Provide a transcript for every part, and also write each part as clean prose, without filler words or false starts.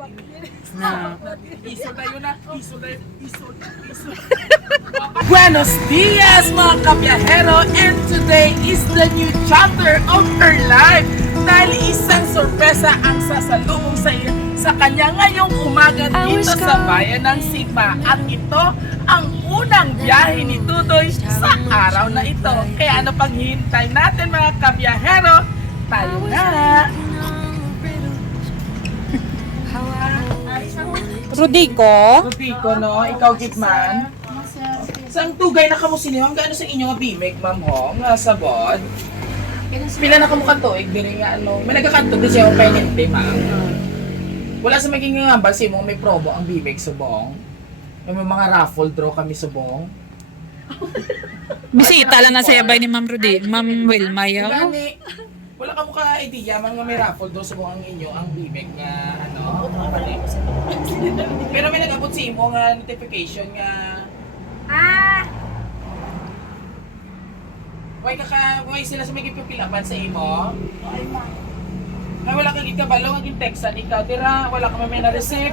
Na. Iso na yun na. Iso. Buenos dias mga kabiyahero, and today is the new chapter of her life dahil isang sorpresa ang sasalubong sa kanya ngayong umaga dito sa bayan ng Sigma, at ito ang unang biyahe ni Tutoy sa araw na ito. Kaya ano pang hihintay natin mga kabiyahero? Tayo na! Rudico. Rutico, no? Ikaw, Gitman? Sang tugay na kamo siniho, ang gaano sa inyo nga bimig, ma'am ho, nga sabod? Pila na kamo katuig, diri nga ano, may nagkakantog din siya kay hindi, ma'am. Wala sa maging nga ba, mo may promo ang bimig subong? May mga raffle draw kami subong. Bisita lang na sa yabay ni Ma'am Rudy, Ma'am Wilma yun. Gani, wala kamo ka idea, mga may raffle draw subong ang inyo, ang bimig nga, ano, pero may nag-abot sa imo nga notification nga, Way sila sa may gipipilaban sa imo? Ay, wala kang ikabalo, ang textan ikaw, tira, wala ka may na-receive.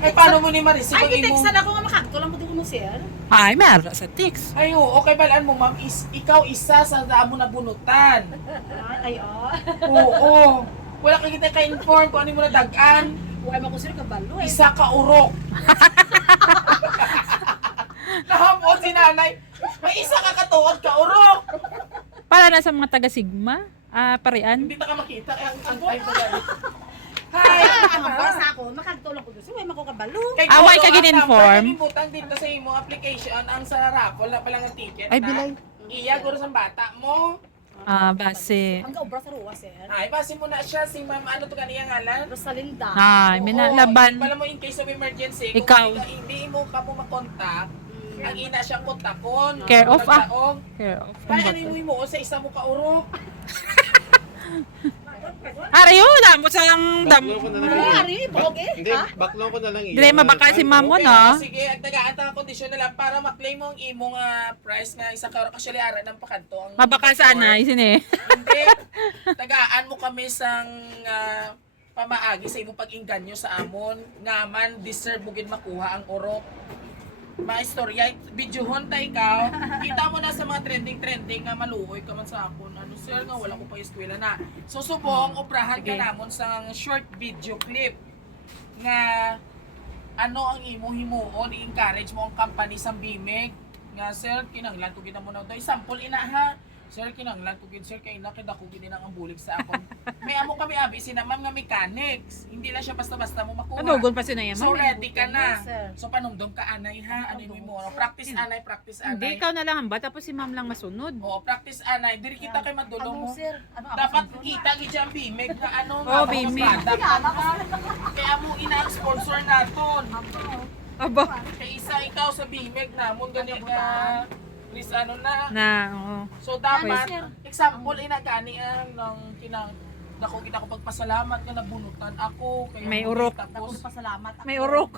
Ay, paano mo ni ma-receive ang Ay, imo? textan ako nga makakto lang po di ko mo sir. Ay, meron sa tix. Ay, okay, balaan mo, ma'am, ikaw isa sa daan mo na bunutan. Ay, oh. Oo, wala kang kita ka-inform kung ano mo na dagan. Huwag mo ko sir kabalo eh. Isa ka urok. Nahamon si nanay, may isa ka katuod ka urok. Para na sa mga taga-Sigma, parean. Hindi na ka makita, ang time na gani. Hi! Ang basa ako, makakto lang ko sir. Huwag mo ko kabalo. Why ka gin-inform? Kalimutan dito sa imong application ang sa raffle na palang ang ticket Ay, na bilay. iya guro sa bata mo. Base. Ang kaobra sa ruwa sir. Ay, base mo na siya si ma'am, ano to kaniya ngalan? Rosalinda. Ay, minalaban. Pala mo in case of emergency, Ikaw. kung hindi mo ka mo makontak, ang ina siyang kontakon. Care of, Pagdaog. Care of. Kaya ano yung mo sa isa mo ka urok? Ariyo, damo sa ang damo. Baklaw ko na lang Ari, bog eh. Hindi, Ha? baklaw ko na lang Dili mabaka si Ma'am mo, Okay, no? sige, ang tagaan kondisyon na lang para maklaim mo ang imong price nga isa ka actually ara ng pakanto ang Mabaka sana, isini. Hindi. Tagaan mo kami sang pamaagi sa imong pag-inganyo sa amon. Ngaman deserve mo gid makuha ang urok. Maistorya, videohon ta ikaw. Kita mo na sa mga trending nga maluoy ka man sa akon. Ano sir nga wala ko pa eskwela na. So subong oprahan ka namon sa short video clip nga ano ang imo himuon, i-encourage mo ang company sa Bimig nga sir kinahanglan ko gid mo na to. Sample ina ha. Sir, kinanglan ko gid sir kay nakita ko gid ang bulig sa akon. May amo kami abi sinaman nga mechanics. Hindi lang siya basta-basta mo makuha. Ano, gul pa sinaya, So Ma'am? ready ka na. Sir. So panumdum ka anay ha. Ano mo? Practice anay, practice Hindi, anay. ikaw na lang ang ba? Tapos si Ma'am lang masunod. Oo, practice anay. Diri kita kay madulong mo. Ano sir? Ano ako? Dapat kita gid ang bimig na ano Oh, bimig. Kaya mo ina ang sponsor naton. Aba. Kay isa ikaw sa bimig na mo ganyan nga please ano na. Oo. So dapat, Sir. example, inagani ang nang kinang dako kita ko pagpasalamat nga nabunutan ako kaya May urok. tapos Pasalamat ako. May urok.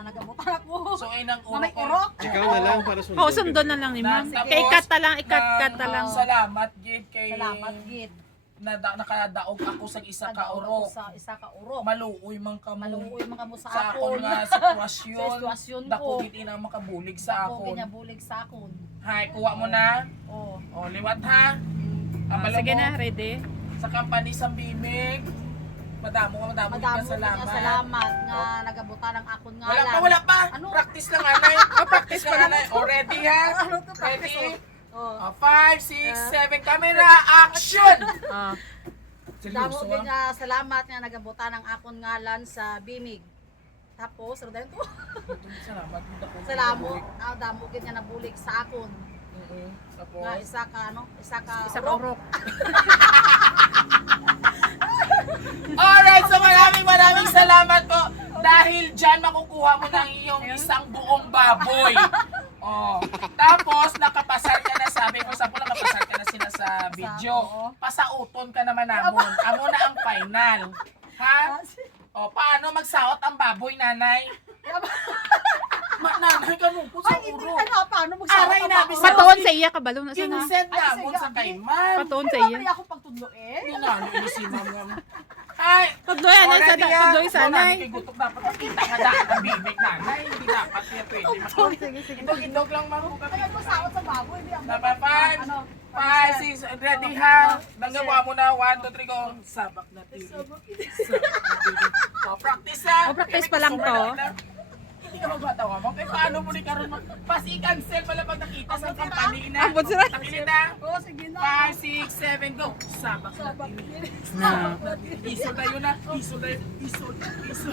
Nagabutan ako. so ay nang May urok. urok. Ikaw na lang para sundin. Oo, sundon na lang ni Ma'am. Tapos, Kay ikat na lang, ikat na lang. Salamat gid kay Salamat gid. nakadaog ako sa isa ka urok. Sa isa ka urok. Maluoy man ka mo Maluoy mga mo sa sa akon akon. nga Sa sitwasyon. sitwasyon Dako ko. gid ina makabulig sa Ako akon. ginyabulig sa akon. Hay, kuha mo na. Oh. O, liwat ha. Amala Sige mo, na, ready? sa company sa Bimig. Madamo ka Madamo salamat. salamat nga nagabutan ang akon nga Wala pa. Ano? Practice lang anay. Practice lang anay. O, ready ha? Ano to practice? Ready? Oh. 5, 6, 7, camera, action! Ah. Damo Seryoso gid ha? nga salamat nga nagabutan ang akon ngalan sa Bimig. Tapos, ano dayon ko? Salamat. Salamat. Damo gid nga nabulig sa akon. Tapos, Nga isa ka isa ka Isa ka urok. alright, so maraming salamat po. Dahil dyan makukuha mo ng iyong isang buong baboy. Oh. Tapos nakapasar ka na, sabi ko sa nakapasar ka na sila sa video. Pasauton ka naman namon. Amo na ang final. Ha? O, paano magsaot ang baboy, nanay? Nanay ka nung sa Ay, hindi uro. ano paano magsawa Aray ka na, ba? bisa- Patuon sa iya, kabalo na sana. Kinsend Ay, namon sige, sa kay abi. ma'am. Patuon sa Kaya iya. ba ako pagtudlo eh? Hindi na, ano, ini si ma'am nga. Ay! Tudoy, ano sa already, tudoy sa Wala, anay. may gutok dapat nakita ka daan ang bibig nanay. Hindi dapat siya pwede. Indog-indog lang mahugat. Kaya mo sa sa baboy, di ang Dapat 5, 6, ready ha. Nanggawa mo na, 1, 2, 3, go. Sabak na tiri. Sabak na tiri. O, practice ha. O, practice pa lang to. Hindi ka magbatawa mo. Kaya paano mo ni Karon pas i-cancel pala pag nakita sa company na. Abot sila. Takilin na. Oo, sige na. 5, 6, 7, go. Sabak na tiri. Na. Iso tayo na. Iso tayo. Iso. Iso.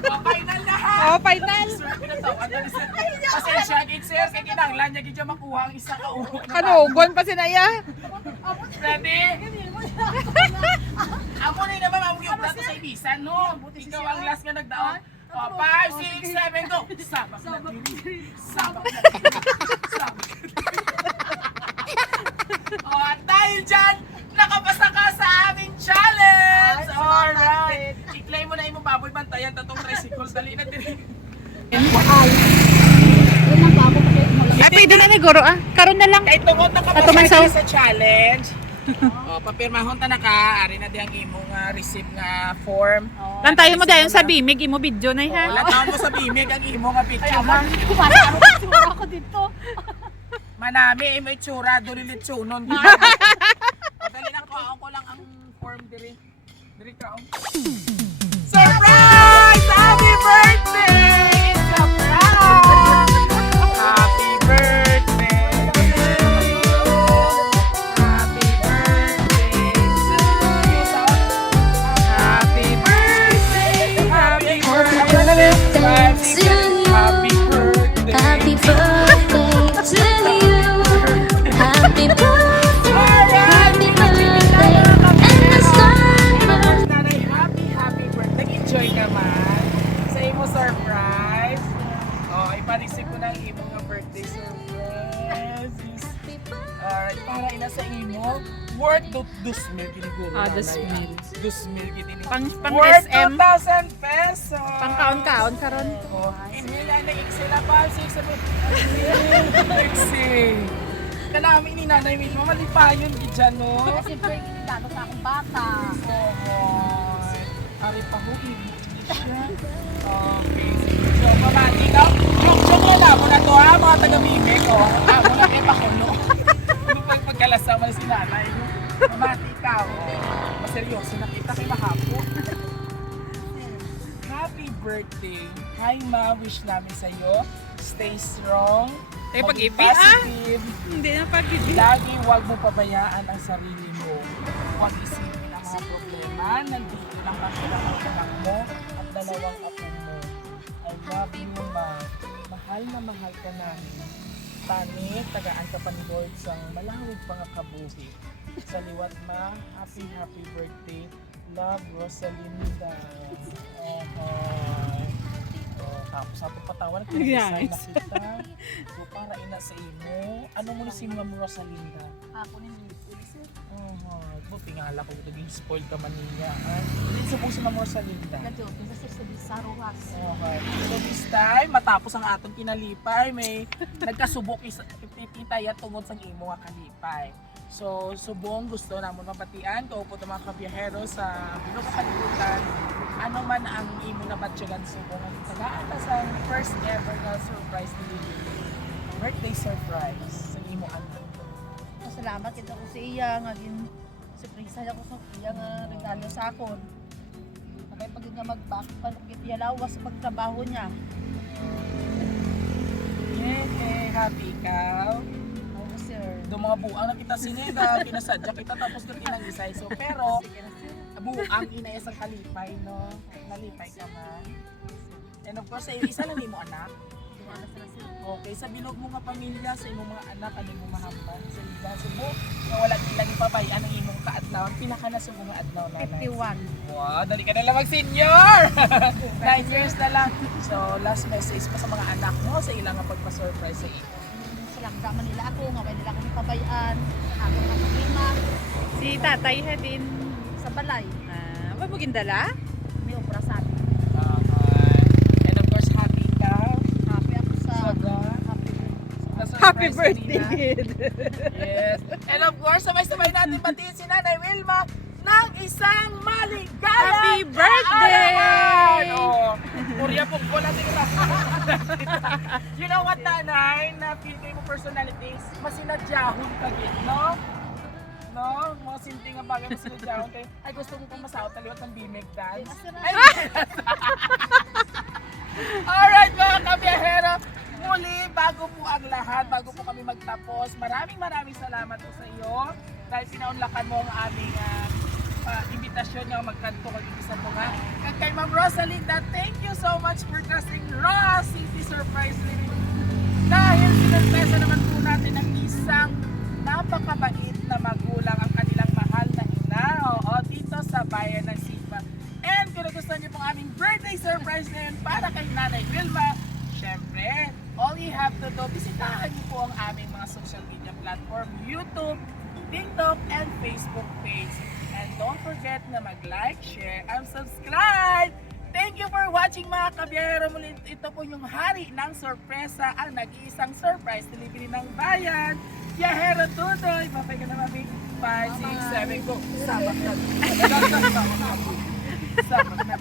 Okay na lahat. Oh, final. Sir, pinatawad na ni Sir. Pasensya, gid Sir. Kaya kinanglan niya gid siya makuha ang isa ka ulo. Kanugon pa sinaya. Ready? Amo na naman mamong yung plato sa ibisan, no? Ikaw ang last nga nagdaon. O, 5, 6, 7, go! Sabak na tiri. Sabak na tiri. Sabak na tiri. O, at dahil dyan, nakapasa ka sa aming challenge! Alright! I-claim mo na yung baboy bantayan tatong tricycle. Dali na tiri. Ay, pwede na siguro ah. Karon na lang. Kahit tungod Ato man nakapasa sa- sa challenge. O, papirmahon ta na ka. Ari na di ang imong receipt nga form. Lantayo mo dayon sa bimig, imo video na O, ha. lataon mo sa bimig ang imo nga picture. Kumain ako dito. Manami, may itsura, dulilit sunon. O, dali na ko lang ang form diri. Diri ka. Surprise! Happy birthday! It's a prank! Happy birthday to you! Happy birthday to you! Happy birthday! Happy birthday! Happy birthday! Happy birthday to you. Happy birthday, happy birthday, and the stars. Nanay, happy birthday. Enjoy ka man. Sa imo surprise. Oh, ipanisip ko na ang imo nga birthday surprise. Alright, para ina sa imo. Worth 2,000 giniguro. Ah, nanay. 2,000. 2,000 gini. Pang Worth SM. 2,000 pesos. Pang kaon-kaon karon. Oh, inhila na Excel na pa. 6, 7, Excel. Kanami ni Nanay Min, mamalipayon ki dyan, no? Siyempre, ginidano sa akong bata. Ari pa ho, hindi siya. Okay, sige. So, mamati ka. Joke lang ako na to ha, mga taga-mimik. Oh. Amo na kayo pakulo. Pagkalasama na si nanay. Mamati ka. Oh. Maseryoso, nakita kayo mahapon. Happy birthday. Hi ma, wish namin sa'yo. Stay strong. Tayo maging pag-ibig, positive. Hindi na pag-ibig. Lagi huwag mo pabayaan ang sarili mo. Huwag isipin ang mga problema. Nandito lang ang dalawang anak mo at dalawang apo mo. I love you, ma. Mahal na mahal ka namin. Tani, tagaan ka pa ni Lord sa malawig pa nga kabuhi. Sa liwat, ma. Happy birthday. Love, Rosalinda. Tapos ako patawan ko Yes. nakita. So para ina sa imo, ano mo ni si Ma'am Rosalinda? Ako ni Luis. Buti nga ala ko naging spoil ka man niya. Hindi sa si Ma'am Rosalinda. Gadyo, sa sa Rojas. Okay. So this time, matapos ang atong kinalipay, may nagkasubok titaya tungod sa imo nga kalipay. So, subong gusto namon mabatian kaupo ta mga kabiyahero sa bilog nga kalibutan. Ano man ang imo na batyagan subong ang tagaan ta sa first ever na surprise delivery. Birthday surprise sa imo anak. Salamat kita ko sa iya nga gin surprise ako sa iya nga regalo sa akon. Kaya pag nga mag-back panukit iya lawas sa pagtrabaho niya. Yay! Happy ikaw. Oo, sir. Do mga buang na kita sineda, kinasadya kita tapos doon inangisay. So, pero buang inay isang kalipay, no? Nalipay ka man. And of course, isa lang mo anak. Okay, sa bilog mo nga pamilya, sa imong mga anak, ano yung mahamban? Sa ida, subo, na wala nilang ipabayaan ang imong kaadlaw. Pinaka na sa mga adlaw na 51. Wow, dali ka na lang mag-senior! 9 years na lang. So, last message pa sa mga anak mo sa ilang nga pagpa-surprise sa iyo. Silang daman nila ako, nga may nila akong pabayaan. Ako nga pag-ima, Si tatay ha din. sa balay. Wag mo gindala? May obra sa amin. And of course, happy ka. Happy ako sa Sobra. Happy birthday. Yes. And of course, sabay-sabay natin batiin si Nanay Wilma. ng isang maligayang Happy birthday! kaarawan! Oh, Korea po ko natin You know what, nanay? Na feel ko yung personalities, masinadyahon ka gid, no? No, mga simple nga bagay na sinadyahon kayo. Ay, gusto mo pang masaot taliwat ng bimig dance? Ay, alright mga kabiyahero, muli bago po ang lahat, bago po kami magtapos, maraming salamat po sa iyo dahil pinaunlakan mo ang aming imbitasyon nga magkanto kag isa po nga. Kag kay Ma'am Rosalinda, thank you so much for trusting Ross City Surprise Living. Dahil sinurpresa naman po natin ang isang napakabait na magulang ang kanilang mahal na ina. Oo, dito sa bayan ng Sipa. And kung nagustuhan niyo pong aming birthday surprise ngayon para kay Nanay Vilma, syempre, all you have to do, bisitahan niyo po ang aming mga social media platform, YouTube, TikTok, and Facebook page. And don't forget na mag-like, share, and subscribe! Thank you for watching mga kabiyahero. Muli ito po yung hari ng sorpresa, ang nag-iisang surprise delivery ng bayan. Biyahero Tudoy! Mapay ka na mami. 5, 6, 7, go! Sabak na. Sabak na.